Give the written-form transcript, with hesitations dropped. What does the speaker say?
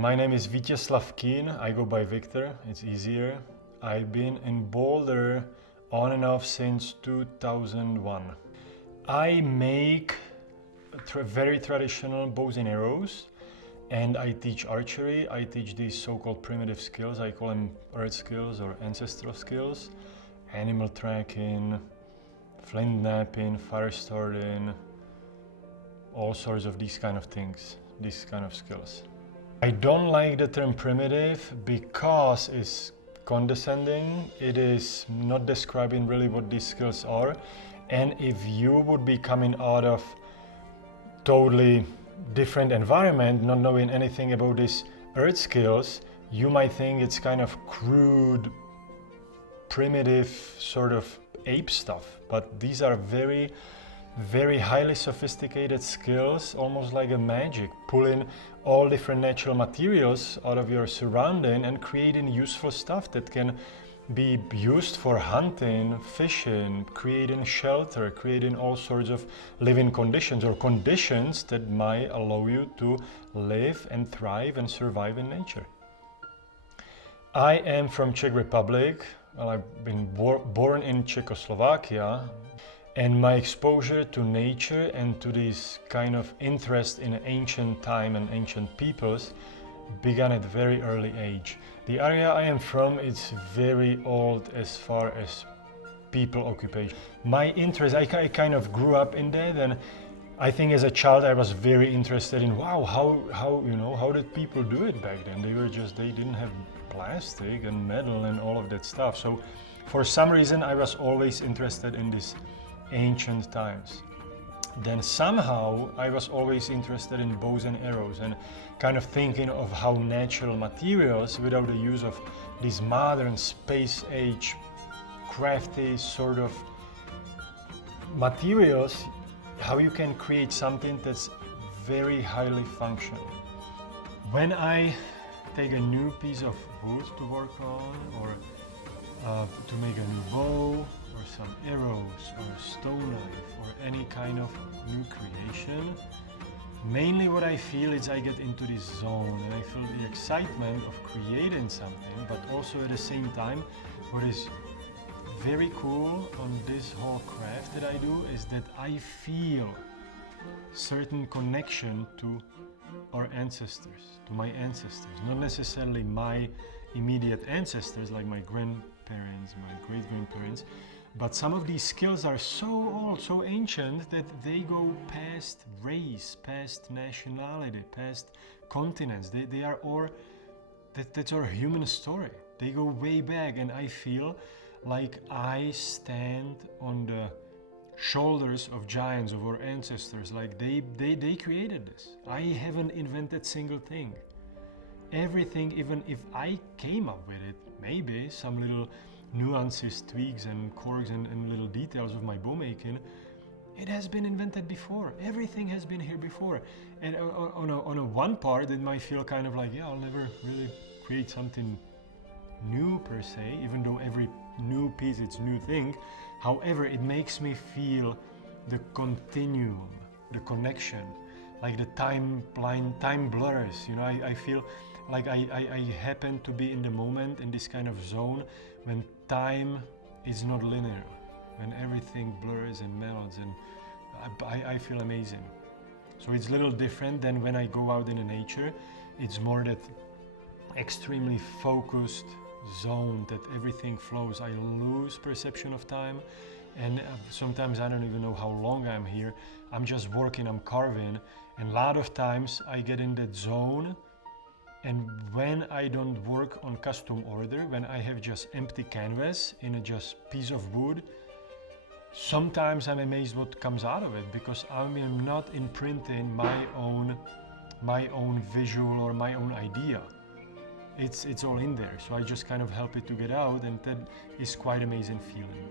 My name is Vikies. I go by Victor, it's easier. I've been in Boulder on and off since 2001. I make very traditional bows and arrows, and I teach archery. I teach these so-called primitive skills. I call them earth skills or ancestral skills. Animal tracking, flint knapping, fire starting, all sorts of these kind of things, these kind of skills. I don't like the term primitive because it's condescending. It is not describing really what these skills are. And if you would be coming out of totally different environment, not knowing anything about these earth skills, you might think it's kind of crude, primitive, sort of ape stuff. But these are very, very highly sophisticated skills, almost like a magic, pulling all different natural materials out of your surrounding and creating useful stuff that can be used for hunting, fishing, creating shelter, creating all sorts of living conditions or conditions that might allow you to live and thrive and survive in nature. I am from Czech Republic. Well, I've been born in Czechoslovakia, and my exposure to nature and to this kind of interest in ancient time and ancient peoples began at a very early age. The area I am from is very old as far as people occupation. My interest, I kind of grew up in that, and I think as a child I was very interested in, wow, how did people do it back then? They didn't have plastic and metal and all of that stuff. So for some reason I was always interested in this ancient times. Then somehow I was always interested in bows and arrows and kind of thinking of how natural materials, without the use of these modern space age crafty sort of materials, how you can create something that's very highly functional. When I take a new piece of wood to work on, or to make a new bow, or some arrows, or a stone knife, or any kind of new creation, mainly what I feel is I get into this zone and I feel the excitement of creating something, but also at the same time, what is very cool on this whole craft that I do is that I feel certain connection to our ancestors, to my ancestors, not necessarily my immediate ancestors like my grandparents, my great-grandparents, but some of these skills are so old, so ancient that they go past race, past nationality, past continents. They are all, that's our human story. They go way back, and I feel like I stand on the shoulders of giants, of our ancestors, like they created this. I haven't invented single thing. Everything, even if I came up with it, maybe some little nuances, tweaks and quirks and little details of my bow making, it has been invented before. Everything has been here before. And on a one part, it might feel kind of like, yeah, I'll never really create something new per se, even though every new piece, it's a new thing. However, it makes me feel the continuum, the connection, like the time blurs. You know, I feel like I happen to be in the moment, in this kind of zone when time is not linear, when everything blurs and melts, and I feel amazing. So it's a little different than when I go out in the nature. It's more that extremely focused zone that everything flows. I lose perception of time, and sometimes I don't even know how long I'm here. I'm just working, I'm carving, and a lot of times I get in that zone, and when I don't work on custom order, when I have just empty canvas in a just piece of wood, sometimes I'm amazed what comes out of it, because I am not imprinting my own visual or my own idea. It's all in there, so I just kind of help it to get out, and that is quite amazing feeling.